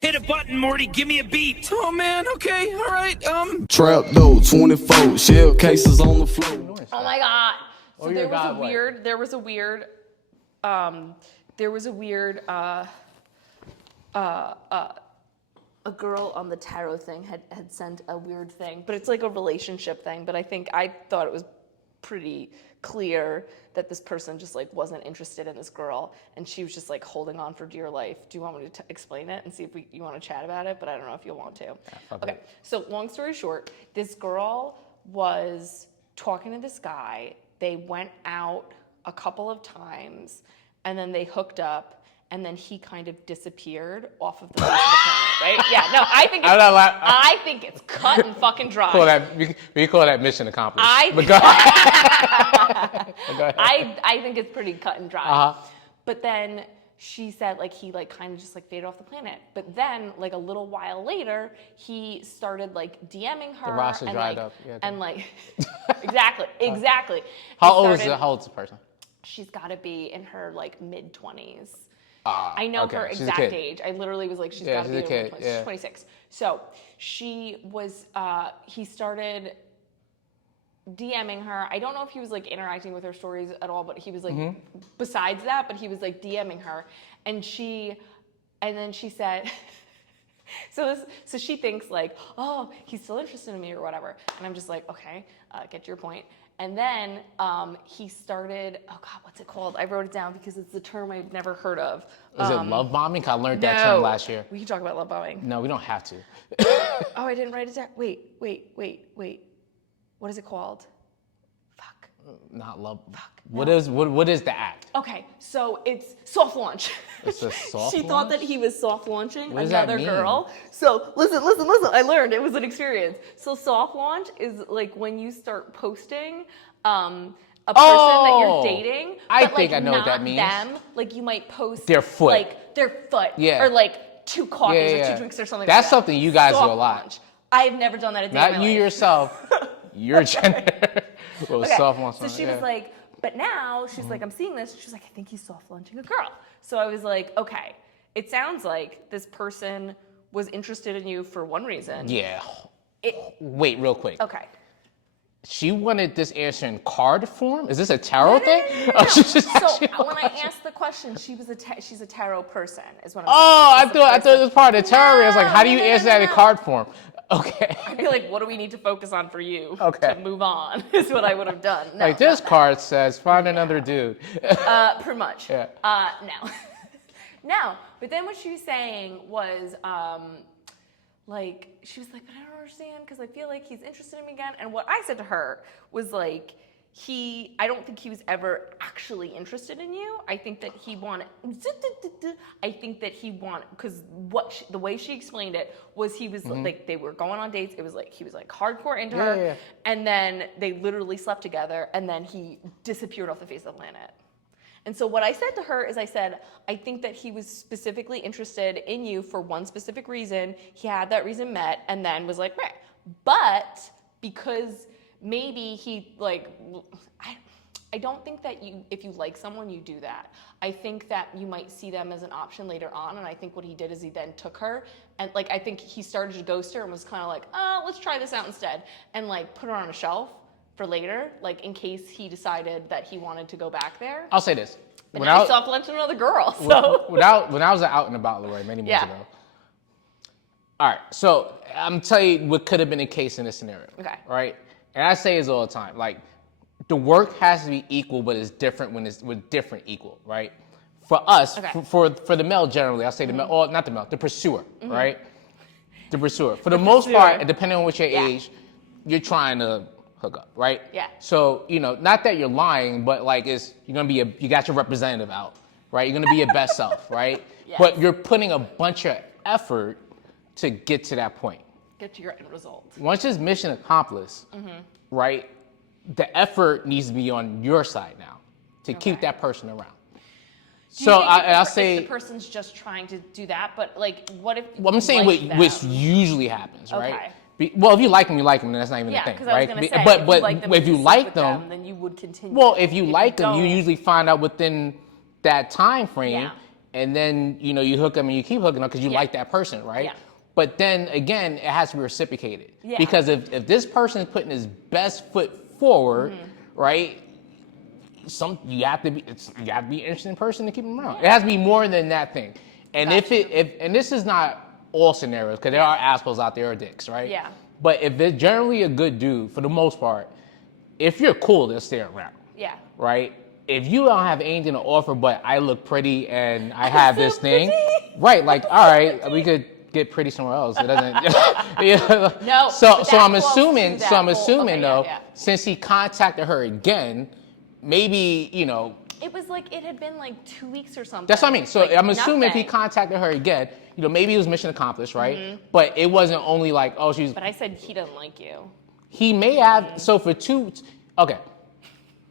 Hit a button, Morty. Give me a beat. Oh man, okay, all right. Trap though, 24 shell cases on the floor. Oh my god. So Oh, there your was God, a what? weird, there was a weird, a girl on the tarot thing had sent a weird thing, but it's like a relationship thing. But I thought it was pretty clear that this person just like wasn't interested in this girl, and she was just like holding on for dear life. Do you want me to explain it and see if you want to chat about it? But I don't know if you'll want to. Yeah, okay. So long story short, this girl was talking to this guy. They went out a couple of times, and then they hooked up. And then he kind of disappeared off of the face of the planet, right? Yeah, no, I think it's cut and fucking dry. We call that mission accomplished. I think it's pretty cut and dry. Uh-huh. But then she said like he like kind of just like faded off the planet. But then like a little while later, he started like DMing her. The roster and dried like, up. Yeah, and like exactly. How old is this person? She's got to be in her like mid-20s. Ah, I know okay. her She's a exact kid. age. I literally was like, she's Yeah, got to she's be a kid, in her 20s. yeah. She's 26. So she was, he started DMing her. I don't know if he was like interacting with her stories at all, but he was like, besides that, but he was like DMing her. And then she said, so she thinks like, oh, he's still interested in me or whatever. And I'm just like, okay, get to your point. And then he started, oh God, what's it called? I wrote it down because it's a term I've never heard of. Is it love bombing? 'Cause I learned that term last year. We can talk about love bombing. No, we don't have to. Oh, I didn't write it down. Wait. What is it called? Fuck. Not love. What is the act? Okay, so it's soft launch. It's a soft She thought that he was soft launching What does that another mean? girl. So listen. I learned it was an experience. So soft launch is like when you start posting a person that you're dating. I but, think like, I know what that not means. Them, like you might post Their foot. like their foot, Yeah. or like 2 coffees Yeah. or 2 drinks or something. That's like that. something you guys do a Soft lot. launch. I've never done that a day in Not my you life. yourself. Your gender. Well, Okay, soft launch. so she yeah. was like, but now she's like, I'm seeing this. She's like, I think he's soft launching a girl. So I was like, okay, it sounds like this person was interested in you for one reason. Yeah. Wait, real quick. Okay. She wanted this answer in card form? Is this a tarot thing? No. Oh, she's just So asking a when I question. asked the question, she's a tarot person, is what I'm Oh, I saying. She's a thought it was part of the tarot. I was like, how do you No, answer that in no. card form? Okay. I'd be like, what do we need to focus on for you Okay. to move on? Is what I would have done. No, Like this not card says, find another dude. that. Pretty much. Yeah. No. No. But then what she was saying was, like, she was like, but I don't understand because I feel like he's interested in me again. And what I said to her was like, I don't think he was ever actually interested in you. I think that he wanted, because the way she explained it was he was like, they were going on dates. It was like, he was like hardcore into her. Yeah. And then they literally slept together and then he disappeared off the face of the planet. And so what I said to her is I said, I think that he was specifically interested in you for one specific reason. He had that reason met and then was like, right. But because maybe he like, I don't think that if you like someone, you do that. I think that you might see them as an option later on. And I think what he did is he then took her and like, I think he started to ghost her and was kind of like, oh, let's try this out instead. And like put her on a shelf for later, like in case he decided that he wanted to go back there. I'll say this. But now he's soft launching another girl. So when I was out and about, Leroy, many months ago. All right, so I'm telling you what could have been a case in this scenario. Okay. Right? And I say this all the time. Like, the work has to be equal, but it's different when it's with different equal, right? For us, Okay. for the male generally, I'll say the male, or not the male, the pursuer, right? The pursuer. For the most pursuer. part, and depending on what your Yeah. age, you're trying to hook up, right? Yeah. So, not that you're lying, but like you got your representative out, right? You're gonna be your best self, right? Yes. But you're putting a bunch of effort to get to that point. get to your end result. Once it's mission accomplished, right, the effort needs to be on your side now to keep that person around. Do you So think I'll if say, the person's just trying to do that, but like, what if? well, I'm you saying like which them? usually happens, right? Okay. Well, if you like them, you like them, then that's not even Yeah, a thing, because I was right? gonna say, But if you like them, if you sleep like with them, then you would continue. well, if you like them, you don't- usually find out within that time frame Yeah. and then you hook them and you keep hooking them because you like that person, right? Yeah. But then again, it has to be reciprocated. Yeah. Because if this person is putting his best foot forward, right? You have to be an interesting person to keep them around. It has to be more than that thing. And and this is not all scenarios, because there are assholes out there or dicks, right? Yeah. But if they're generally a good dude, for the most part, if you're cool, they'll stay around. Yeah. Right? If you don't have anything to offer, but I look pretty and I have so this thing, pretty. right? Like, all right, we could get pretty somewhere else. It doesn't. No. So I'm that's assuming. close to So I'm that whole- assuming okay, though, yeah. since he contacted her again, maybe It was like it had been like 2 weeks or something. That's what I mean. So Like, I'm assuming if he nothing. contacted her again, maybe it was mission accomplished, right? But it wasn't only like, oh, she's. But I said he doesn't like you. He may have. So for okay,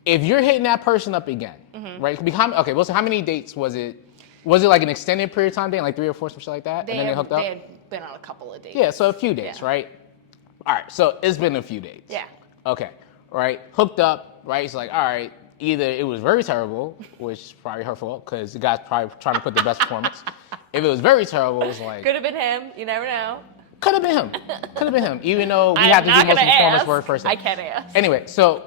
if you're hitting that person up again, right? Okay, well, so how many dates was it? Was it like an extended period of time dating, like 3 or 4, some shit like that, and then they hooked up? They had been on a couple of dates. Yeah, so a few dates, Yeah. right? All right, so it's been a few dates. Yeah. Okay, right? Hooked up, right? It's like, all right, either it was very terrible, which is probably her fault, because the guy's probably trying to put the best performance. If it was very terrible, it's like... Could have been him. You never know. Could have been him. Could have been him, even though we I'm have to not do most of the gonna performance ask. for her first. I can't ask. Anyway, so,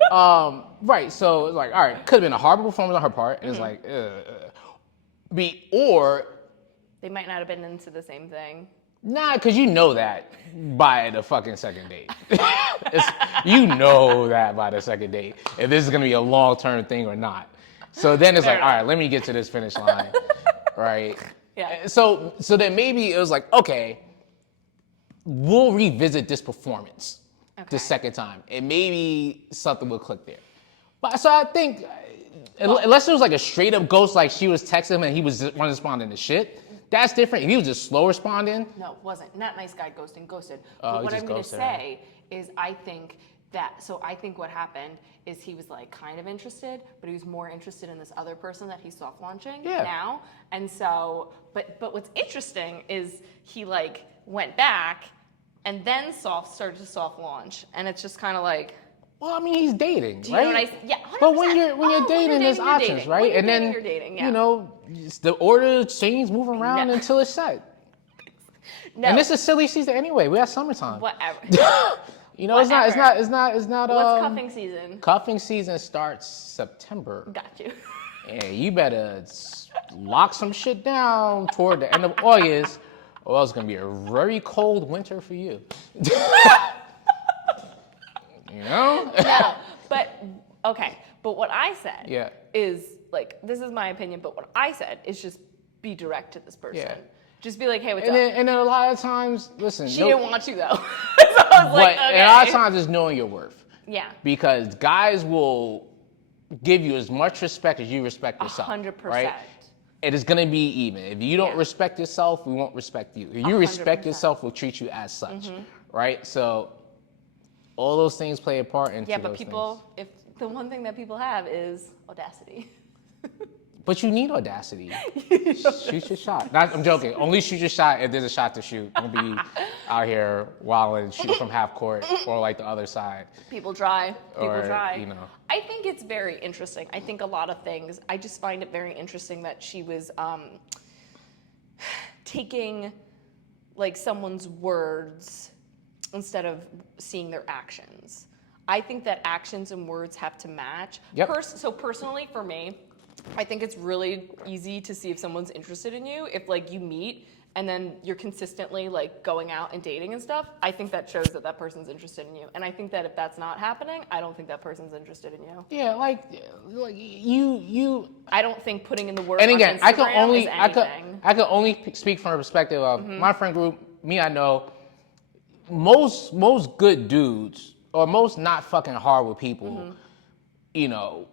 right, so it's like, all right, could have been a horrible performance on her part, and it's like, or... They might not have been into the same thing. Nah, because you know that by the fucking second date. You know that by the second date, if this is going to be a long-term thing or not. So then it's Fair like, all enough. right, let me get to this finish line, right? Yeah. So then maybe it was like, okay, we'll revisit this performance the second time, and maybe something will click there. But so I think, unless it was like a straight-up ghost, like she was texting him and he was just responding to shit, that's different. If he was just slow responding. No, it wasn't. Not nice guy ghosting, ghosted. Oh, But he what just I'm going to ghosted her. say is I think what happened is he was like kind of interested, but he was more interested in this other person that he's soft launching now. And so, but what's interesting is he like went back and then started to soft launch. And it's just kind of like, Well, I mean, he's dating, do you right? know what I? Yeah, 100%. But when you're Oh, dating, there's you're options, dating. right? When you're And dating, then you're dating, yeah. the order change, move around No. until it's set. No, And this is silly season anyway. We have summertime. whatever. It's not. What's cuffing season? Cuffing season starts September. Got you. And you better lock some shit down toward the end of August, or else it's gonna be a very cold winter for you. You know? No, but okay. But what I said Yeah. is like, this is my opinion, but what I said is just be direct to this person. Yeah. Just be like, hey, what's And up? then a lot of times, listen. She didn't want you though. So I was like, But okay. a lot of times it's knowing your worth. Yeah. Because guys will give you as much respect as you respect yourself. 100%. Right? It is gonna be even. If you don't Yeah. respect yourself, we won't respect you. If you respect 100%. yourself, we'll treat you as such. Mm-hmm. Right? So all those things play a part into Yeah, but those people, if the one thing that people have is audacity. things. But you need audacity. Shoot your shot. I'm joking. Only shoot your shot if there's a shot to shoot. Don't be out here wilding, shooting from half court or like the other side. People try. People Or, try. you know. I think it's very interesting. I think a lot of things. I just find it very interesting that she was taking like someone's words instead of seeing their actions. I think that actions and words have to match. Yep. So personally, for me, I think it's really easy to see if someone's interested in you if like you meet and then you're consistently like going out and dating and stuff. I think that shows that that person's interested in you. And I think that if that's not happening, I don't think that person's interested in you. Yeah, like you. I don't think putting in the work And again, on I Instagram is anything. can only speak from a perspective of my friend group. Me, I know most good dudes or most not fucking horrible people. You know,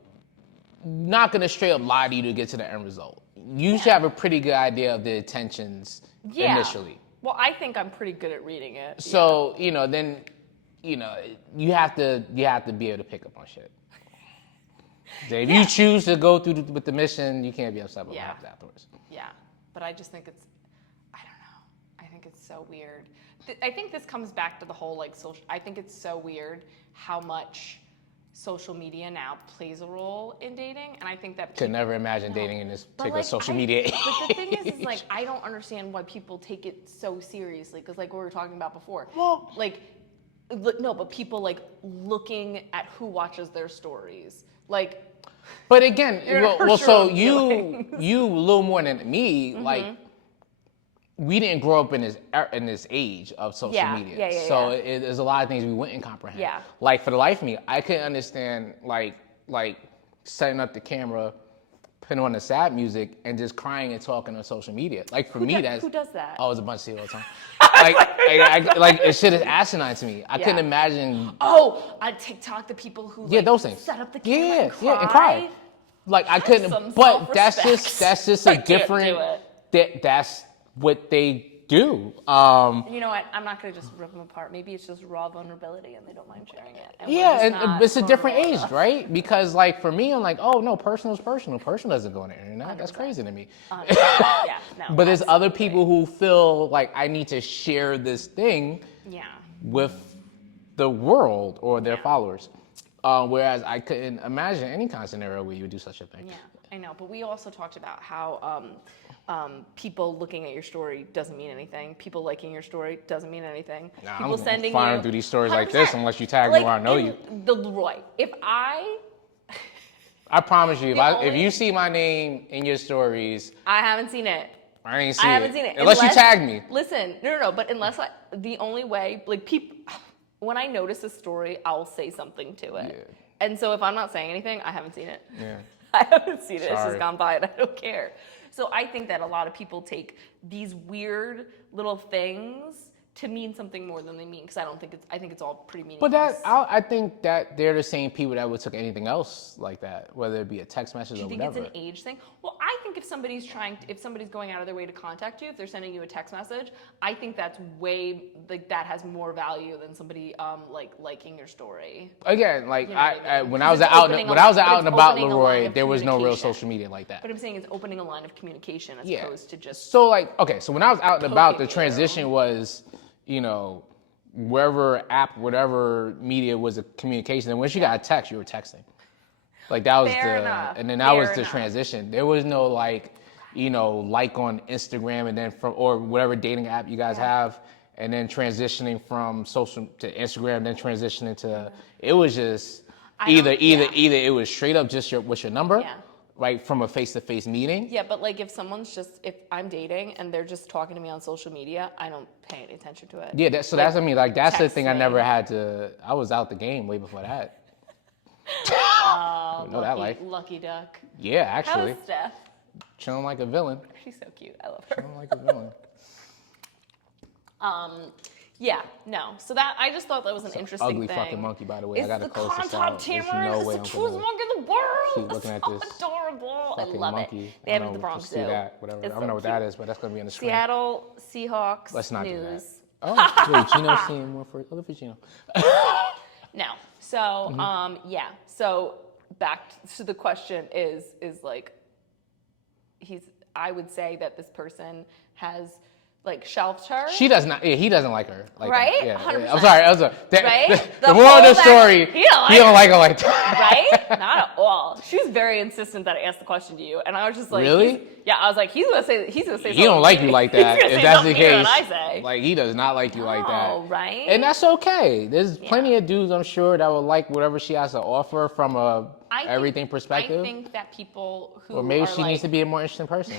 not gonna straight up lie to you to get to the end result. You should have a pretty good idea of the intentions initially. Well, I think I'm pretty good at reading it. So then you have to be able to pick up on shit. If you choose to go through with the mission, you can't be upset with what happens afterwards. Yeah, but I just think I don't know. I think it's so weird. I think this comes back to the whole like social. I think it's so weird how much social media now plays a role in dating, and I think that Could never imagine dating in this But, particular like, social media age. But the thing is like I don't understand why people take it so seriously because like what we were talking about before. Well- like no, but people like looking at who watches their stories. Like But again, You're well, hurt so your you feelings. you a little more than me, like we didn't grow up in this age of social Yeah, media. yeah, So yeah. there's a lot of things we wouldn't comprehend. Yeah. Like for the life of me, I couldn't understand like setting up the camera, putting on the sad music, and just crying and talking on social media. Like for me, that's who does that? Oh, it's a bunch of people all the time. like it shit is asinine to me. I couldn't Yeah. imagine. Oh, on TikTok, the people who Yeah, like, those things. set up the camera and cry. Like I couldn't, some but that's self-respect. just I a can't different. do it. That's what they do. You know what? I'm not gonna just rip them apart. Maybe it's just raw vulnerability, and they don't mind sharing it. And we're Yeah, just and not it's a different vulnerable age, enough. right? Because like for me, I'm like, oh no, personal is personal. Personal doesn't go on the internet. That's 100%. crazy to me. Yeah, no. But there's other absolutely. people who feel like I need to share this thing Yeah. with the world or their Yeah. followers. Whereas I couldn't imagine any kind of scenario where you would do such a thing. Yeah, I know. But we also talked about how people looking at your story doesn't mean anything. People liking your story doesn't mean anything. Nah, people I'm sending firing you through these stories like this 100%. unless you tag me where I know you. The Roy, if I promise you, if The if only- you see my name in your stories, I haven't seen it. I ain't see I haven't seen it. Unless you tag me. Listen, no. But the only way, like people, when I notice a story, I'll say something to it. Yeah. And so if I'm not saying anything, I haven't seen it. Yeah. I haven't seen it. It's Sorry. just gone by, and I don't care. So I think that a lot of people take these weird little things to mean something more than they mean, because I think it's all pretty meaningless. But I think that they're the same people that would took anything else like that, whether it be a text message Do you or think whatever. it's an age thing? Well, I think if somebody's going out of their way to contact you, if they're sending you a text message, I think that's that has more value than somebody liking your story. Again, like You know what I mean? when I was Because out it's when I was opening a- out and but it's about opening a line Leroy, of there was no real communication. social media like that. But I'm saying it's opening a line of communication as Yeah. opposed to just So like, okay, so when I was out and about, the Poking transition was, wherever app, whatever media was a communication. And once you got a text, you were texting. Like that was Fair enough. and then that was Fair the enough. transition. There was no like on Instagram and then or whatever dating app you guys have, and then transitioning from social to Instagram, then transitioning to it was just either it was straight up just what's your number, Yeah. right, from a face-to-face meeting. Yeah, but like if I'm dating and they're just talking to me on social media, I don't pay any attention to it. Yeah, that's what I mean. Like that's the text thing I me. never had to. I was out the game way before that. Oh, know that life. lucky duck. Yeah, How's actually, Steph? chilling like a villain. She's so cute. I love her. Chilling like a villain. Yeah, no. So that I just thought that was an interesting Ugly thing. fucking monkey, by the way. I It's gotta the close this Contour out. There's Tamarind. no It's way the I'm truest gonna monkey in the world. keep It's looking at so this adorable. I fucking love monkey. it. They have it at the I don't know Bronx if you see Zoo. that, whatever. It's I don't so know what cute. that is, but that's gonna be on the screen. Seattle Seahawks Let's not do that. news. Oh, wait, Gino's seeing more for other for Gino. No. So, Mm-hmm. yeah. So back to the question is like, I would say that this person has like shelved her. She does not. Yeah, he doesn't like her. Like Right? That. Yeah, 100%. I'm sorry. Right? The moral of the whole back- story. he don't He don't like her like that. Right? Not at all. She was very insistent that I asked the question to you, and I was just like, Really? Yeah, I was like, he's gonna say something. He don't like you like that. He's gonna If say that's the something meaner case, than I say. like he does not like you like that. No, right? And that's okay. There's plenty of dudes, I'm sure, that will like whatever she has to offer from a everything perspective. I think that people who or maybe are she needs to be a more interesting person.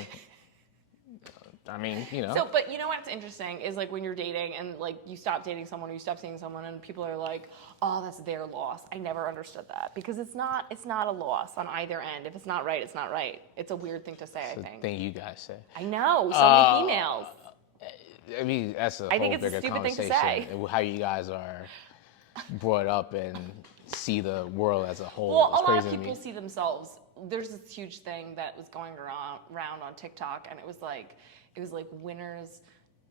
I mean, So, but you know what's interesting is like when you're dating and like you stop dating someone or you stop seeing someone and people are like, oh, that's their loss. I never understood that because it's not a loss on either end. If it's not right, it's not right. It's a weird thing to say, it's I the think. thing you guys say. I know, so many females. I mean, that's a I whole think it's a bigger stupid thing to conversation. say. And how you guys are brought up and see the world as a whole. Well, It's a lot of crazy to people me. see themselves. There's this huge thing that was going around on TikTok, and it was like winners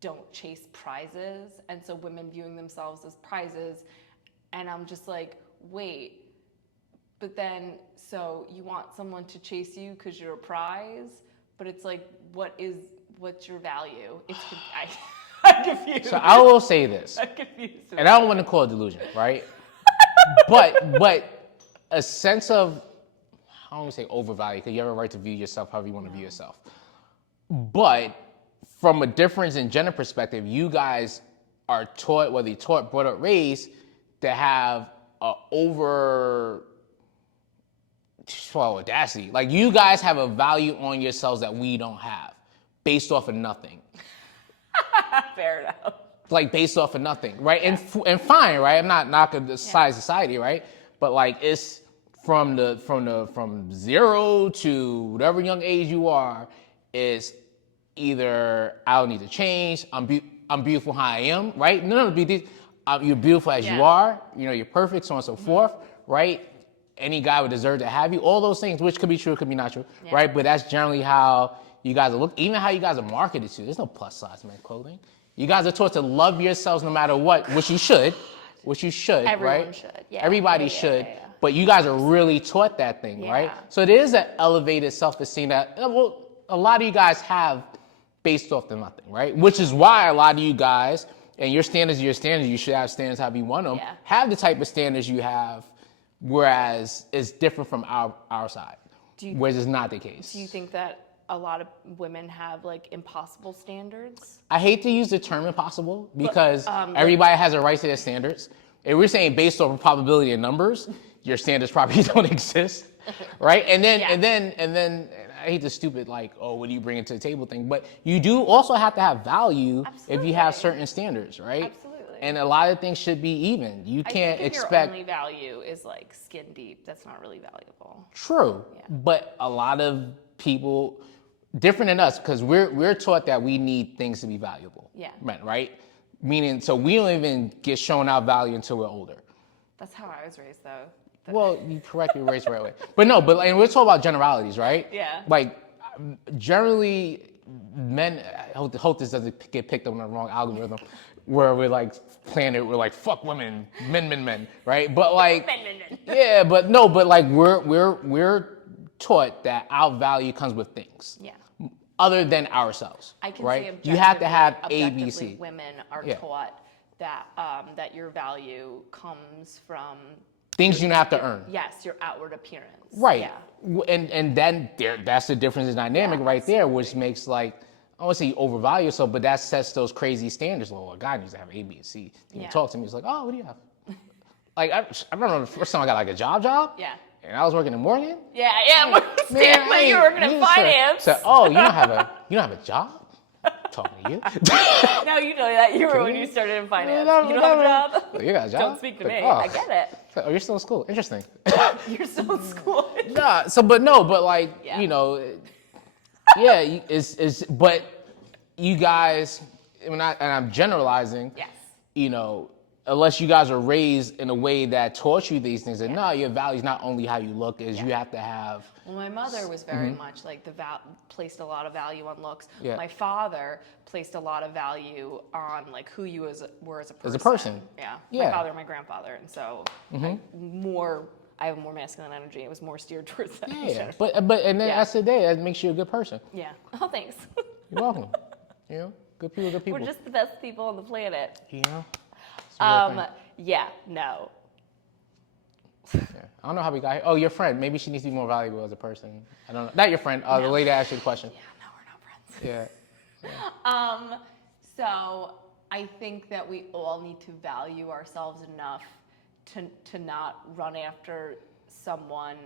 don't chase prizes, and so women viewing themselves as prizes, and I'm just like, wait, but then so you want someone to chase you because you're a prize, but it's like, what's your value? I'm confused. So I will say this, I'm confused. and I don't want to call it delusion, right? but a sense of, I don't want to say overvalue, because you have a right to view yourself however you want to view yourself. But from a difference in gender perspective, you guys are taught, whether you're taught, brought up, raised, to have a audacity. Like, you guys have a value on yourselves that we don't have, based off of nothing. Fair enough. Like, based off of nothing, right? Yeah. And fine, right? I'm not knocking the society, right? But like, it's from 0 to whatever young age you are, is either I don't need to change, I'm beautiful how I am, right? You're beautiful as you are, you're perfect, so on and so forth, right? Any guy would deserve to have you, all those things, which could be true, could be not true, right? But that's generally how you guys are look, even how you guys are marketed to. There's no plus size men clothing. You guys are taught to love yourselves no matter what, which you should, Everyone right? should. Everybody should. But you guys are really taught that thing, right? So there is an elevated self-esteem that, well, a lot of you guys have based off the nothing, right? Which is why a lot of you guys, and your standards are your standards, you should have standards however you want them, have the type of standards you have, whereas it's different from our side, whereas it's not the case. Do you think that a lot of women have like impossible standards? I hate to use the term impossible because everybody has a right to their standards. If we're saying based on probability and numbers, your standards probably don't exist, right? And then I hate the stupid like, oh, what do you bring it to the table thing? But you do also have to have value if you have certain standards, right? Absolutely. And a lot of things should be even. You can't expect. Your only value is like skin deep. That's not really valuable. True, but a lot of people different than us because we're taught that we need things to be valuable. Yeah. Right. Meaning, so we don't even get shown our value until we're older. That's how I was raised, though. Well, you correctly raised the right way. But no, and we're talking about generalities, right? Yeah. Like, generally, men, I hope this doesn't get picked up on the wrong algorithm, where we're like we're like, fuck women, men, right? But like, men. Yeah, but no, but like, we're taught that our value comes with things. Yeah. Other than ourselves, I can right? say You have to have A, B, C. Women are taught that that your value comes from things you don't have to earn. Yes, your outward appearance. Right. Yeah. And then that's the difference in dynamic right there, which makes like, I don't want to say you overvalue yourself, but that sets those crazy standards. Well, a guy needs to have A, B, and C. You talk to me, it's like, oh, what do you have? Like, I remember the first time I got like a job. Yeah. And I was working in Morgan. Yeah. Man, you were working in finance. So, oh, you don't have a job? Talking to you. No, you know that. You were when you started in finance. You don't have a job? You got a job? Don't speak to me. I get it. Oh, you're still in school. Interesting. You're still in school. Nah, but like, but you guys, and I'm generalizing. Yes. Unless you guys are raised in a way that taught you these things, and no, your value's not only how you look, is you have to have. Well, my mother was very much like placed a lot of value on looks. Yeah. My father placed a lot of value on like who you were as a person. As a person. Yeah. Yeah. My father and my grandfather, and so I have more masculine energy. It was more steered towards that. Yeah, but and then that's the day that makes you a good person. Yeah. Oh, thanks. You're welcome. Good people. We're just the best people on the planet. No. Yeah. No. Yeah. I don't know how we got here. Oh, your friend. Maybe she needs to be more valuable as a person. I don't know. Not your friend. The lady that asked you the question. Yeah. No, we're not friends. Yeah. So I think that we all need to value ourselves enough to not run after someone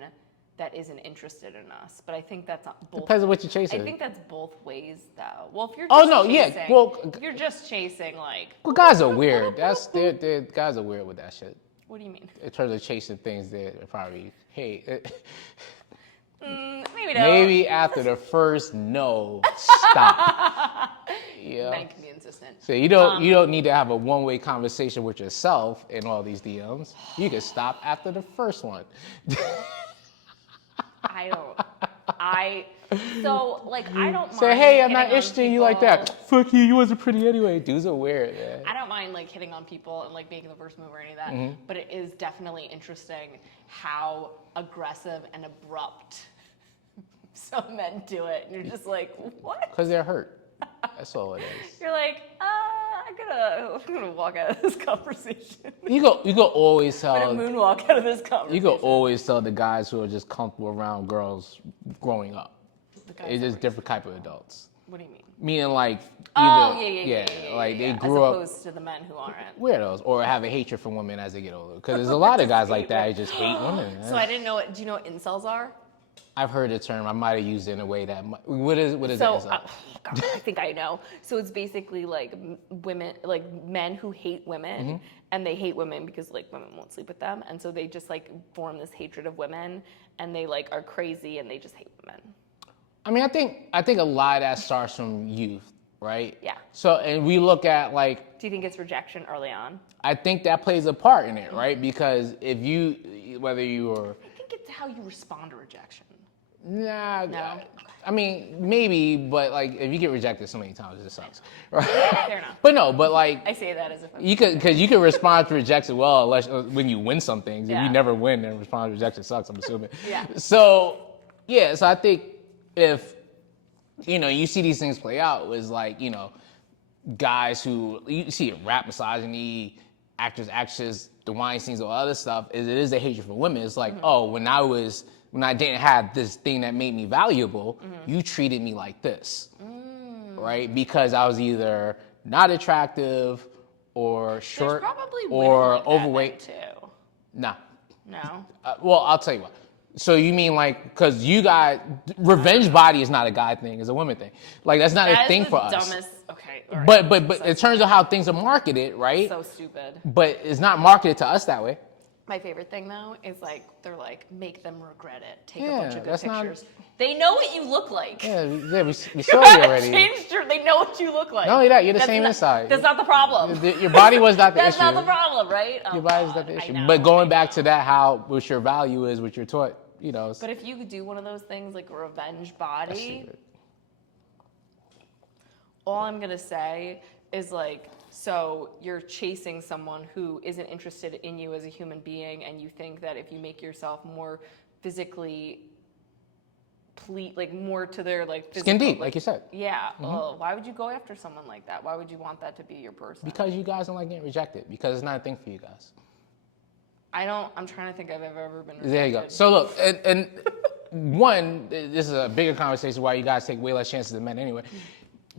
that isn't interested in us. But I think that's not both. Depends on what you're chasing. I think that's both ways, though. Well, if you're if you're just chasing like. Well, guys are weird. Guys are weird with that shit. What do you mean? In terms of chasing things, they're probably Maybe no. Maybe after the first no, stop. Men can be insistent. So you don't need to have a one-way conversation with yourself in all these DMs. You can stop after the first one. I don't mind. Say, hey, I'm not interested in you like that. Fuck you, you wasn't pretty anyway. Dudes are weird. Yeah. I don't mind like hitting on people and like making the first move or any of that, but it is definitely interesting how aggressive and abrupt some men do it. And you're just like, what? Because they're hurt. That's all it is. You're like, I gotta I'm gonna walk out of this conversation. You could always I'm tell. gonna moonwalk out of this conversation. You could always tell the guys who are just comfortable around girls growing up. The guys It's that just were- different type of adults. What do you mean? Meaning like Oh, either yeah. like they As grew up opposed to the men who aren't. weirdos or have a hatred for women as they get older. Because there's a lot of guys like that who just hate women. So I didn't know it. Do you know what incels are? I've heard the term. I might have used it in a way that what is So, it? God, I think I know. So it's basically like women, like men who hate women, Mm-hmm. and they hate women because like women won't sleep with them, and so they just like form this hatred of women, and they like are crazy and they just hate women. I mean, I think a lot of that starts from youth, right? Yeah. So and we look at like Do you think it's rejection early on? I think that plays a part in it, right? Because if you whether you are I think it's how you respond to rejection. nah, No? I mean maybe, but like if you get rejected so many times, it just sucks, right? Fair enough. But no, but like I say that as if I'm you could, because you can respond to rejection well, unless when you win some things. If Yeah. you never win, then respond to rejection sucks. I'm assuming. Yeah. So yeah, so I think if you see these things play out, is like guys who you see it, rap misogyny, actors, the Weinsteins, all other stuff. It is a hatred for women. It's like when I didn't have this thing that made me valuable, you treated me like this, right? Because I was either not attractive or short There's probably or women like that overweight. too. Nah. No. Well, I'll tell you what. So you mean like, because you got revenge body is not a guy thing, it's a woman thing. Like that's not a That is thing the for us. dumbest. Okay. All right. But in terms of how things are marketed, right? So stupid. But it's not marketed to us that way. My favorite thing though is like they're like make them regret it. Take Yeah, a bunch of good that's not- pictures. They know what you look like. Yeah, we saw You you haven't already. changed they know what you look like. Not only that, you're the That's same not- inside. That's not the problem. Your body was not the That's issue. not the problem, right? Oh, Your body's not God, the I issue. know, But going I back know. to that, how what your value is, what you're taught, But if you could do one of those things like revenge body, all I'm gonna say is like, so you're chasing someone who isn't interested in you as a human being, and you think that if you make yourself more physically more to their like physical, skin deep, like you said. yeah. Why would you go after someone like that? Why would you want that to be your person? Because you guys don't like getting rejected. Because it's not a thing for you guys. I'm trying to think I've ever been rejected. There you go. So look, and one, this is a bigger conversation why you guys take way less chances than men anyway.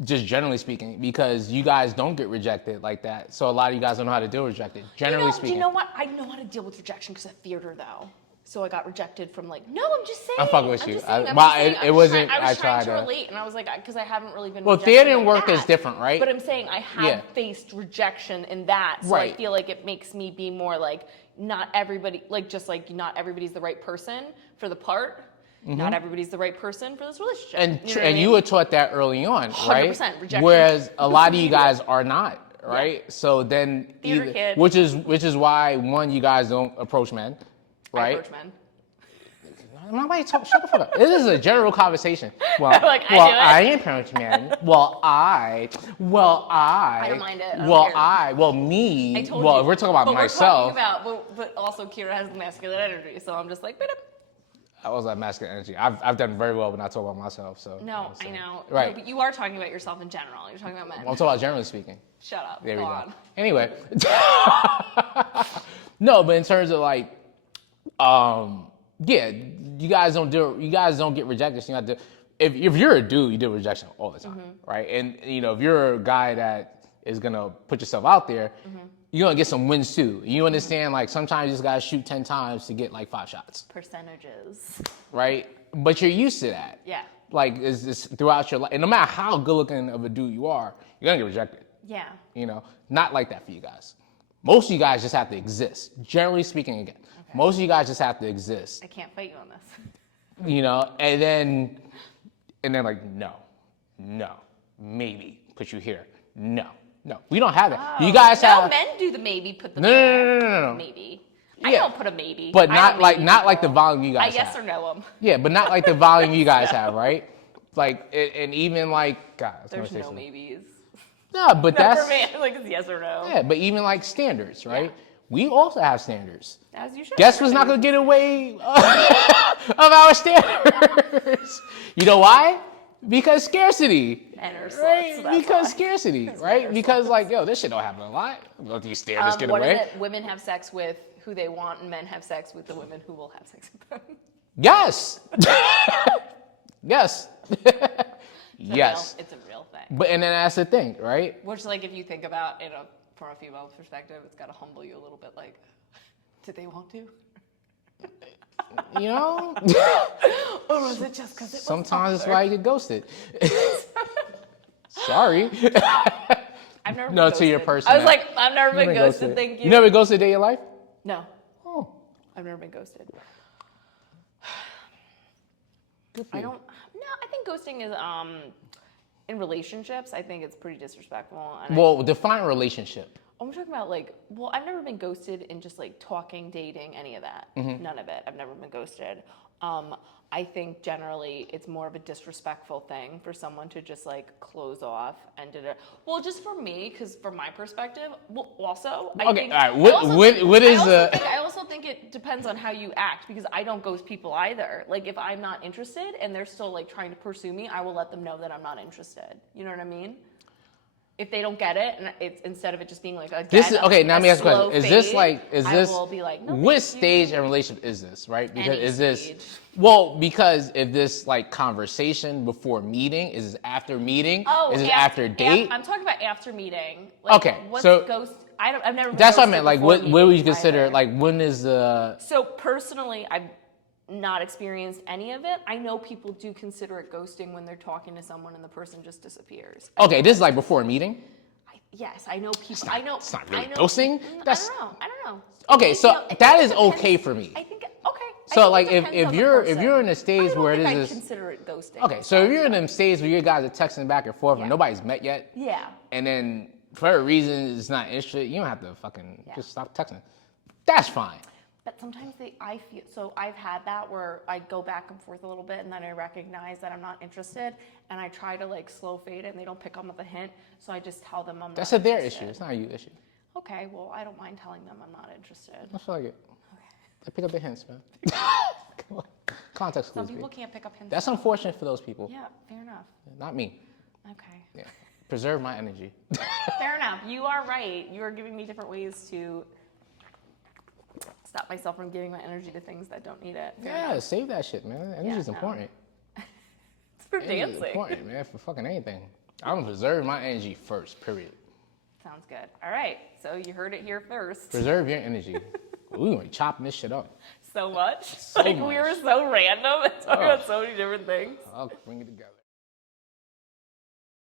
Just generally speaking, because you guys don't get rejected like that. So a lot of you guys don't know how to deal with rejected. Generally speaking. You know what? I know how to deal with rejection because of theater, though. So I got rejected from like, no, I'm just saying. I'm fucking with I'm you. just saying, I'm Well, just saying, it I'm just wasn't- trying- I I was trying tried to to- relate, and I was like, because I haven't really been. Well, rejected theater and like work that. is different, right? But I'm saying I have Yeah. faced rejection in that, so Right. I feel like it makes me be more like not everybody, like just like not everybody's the right person for the part. Not everybody's the right person for this relationship. And know what I and you mean? were taught that early on, right? 100% rejection. Whereas a lot of you guys are not, right? So then, Theater kid. which is why one, you guys don't approach men, I right? approach men. Nobody talk. Shut the fuck up. This is a general conversation. Well, Like, I well, do it. I approach men. I. I don't mind it. I don't Well, care. Well, me. I told well, you. if we're talking about but myself. We're talking about, but also Kira has masculine energy, so I'm just like, I was like masculine energy. I've done very well when I talk about myself. So no, so- I know. Right. No, but you are talking about yourself in general. You're talking about men. I'm talking about generally speaking. Shut up. There we Go go. on. Anyway. No, but in terms of like, yeah, you guys don't get rejected. So you have to, if you're a dude, you deal with rejection all the time, right? And if you're a guy that is gonna put yourself out there, you're gonna get some wins too. You understand? Like sometimes you just gotta shoot 10 times to get like 5 shots, Percentages. right? But you're used to that. Yeah. Like it's throughout your life, and no matter how good looking of a dude you are, you're gonna get rejected. Yeah. Not like that for you guys. Most of you guys just have to exist. Generally speaking, again, most of you guys just have to exist. I can't fight you on this. And then like, no, maybe put you here. No. We don't have that. You guys no, have men do the maybe. Put the no. maybe. I Yeah. don't put a maybe. But I not don't like maybe not like the people. volume you I guys yes have. or no them. Yeah, but not like the volume you guys have, right? Like and even like God, I was gonna There's say no something. maybes. No, but Not that's for me. Like it's yes or no. yeah, but even like standards, right? Yeah. We also have standards. As you should. Guess what's not gonna get away of our standards? You know why? Because scarcity. And her sluts, Right? that's Because why. scarcity, right? Because like, yo, this shit don't happen a lot. Let you stare this kid What is away. it? Women have sex with who they want, and men have sex with the women who will have sex with them. Yes. Yes. It's Yes. it's a real thing. But and then that's the thing, right? Which, like, if you think about it from a female perspective, it's got to humble you a little bit. Like, did they want to? You know? Or was it just because it was Sometimes it's awkward? why you get ghosted. Sorry. I've never been No, to ghosted. your person. I was like, I've never been ghosted. Thank you. You never ghosted a day in your life? No, Oh. I've never been ghosted. Good for I you. don't. No, I think ghosting is in relationships. I think it's pretty disrespectful. And Well, define relationship. I'm talking about like, well, I've never been ghosted in just like talking, dating, any of that. Mm-hmm. None of it. I've never been ghosted. I think generally it's more of a disrespectful thing for someone to just like close off and did it. Well, just for me, because from my perspective, well, also, I Okay, think, all right, I what- also what- think- what is I also the- think- I also think it depends on how you act because I don't ghost people either. Like if I'm not interested and they're still like trying to pursue me, I will let them know that I'm not interested. You know what I mean? If they don't get it, and it's instead of it just being like a This is dead, okay. Now a let me ask you a slow question: Is this fade, like? Is I this? will be like, no, what thank you. stage in relationship is this? Right? Because Any is this? stage. Well, because if this like conversation before meeting, is this after meeting? Oh, is it after date? I'm talking about after meeting. Like, Okay, what's so- ghost? I've never. Been That's what I ghosted meant. Like, before what would you meeting consider? either. Like, when is the? So personally, I've not experienced any of it. I know people do consider it ghosting when they're talking to someone and the person just disappears. Okay, this is like before a meeting. Yes, I know people. I know. it's not really I know, ghosting. I That's- don't know. I don't know. Okay, I so feel- I think that it is depends- okay for me. I think okay. I So think like it if, depends if on the you're person. if you're in a stage I don't where it think is I this, consider it ghosting. okay, so if you're in them stages where you guys are texting back and forth and nobody's met yet, Yeah. and then for a reason it's not interested, you don't have to fucking Yeah. just stop texting. That's fine. But sometimes I feel, so I've had that where I go back and forth a little bit and then I recognize that I'm not interested and I try to like slow fade it and they don't pick up on the hint. So I just tell them I'm That's not a their interested. issue. It's not a you issue. Okay, well, I don't mind telling them I'm not interested. I feel like it. They pick up the hints, man. Come on. Context Some clues. people B. can't pick up hints. That's unfortunate for those people. Yeah, fair enough. Not me. Okay. Yeah. Preserve my energy. Fair enough. You are right. You are giving me different ways to stop myself from giving my energy to things that don't need it. Fair Yeah, enough. save that shit, man. Energy is no. important. It's for Energy is dancing. important, man, for fucking anything. I'm gonna preserve my energy first, period. Sounds good. All right. So you heard it here first. Preserve your energy. We gonna be chopping this shit up. So much. Like we much. were so random and talking Oh. about so many different things. I'll bring it together.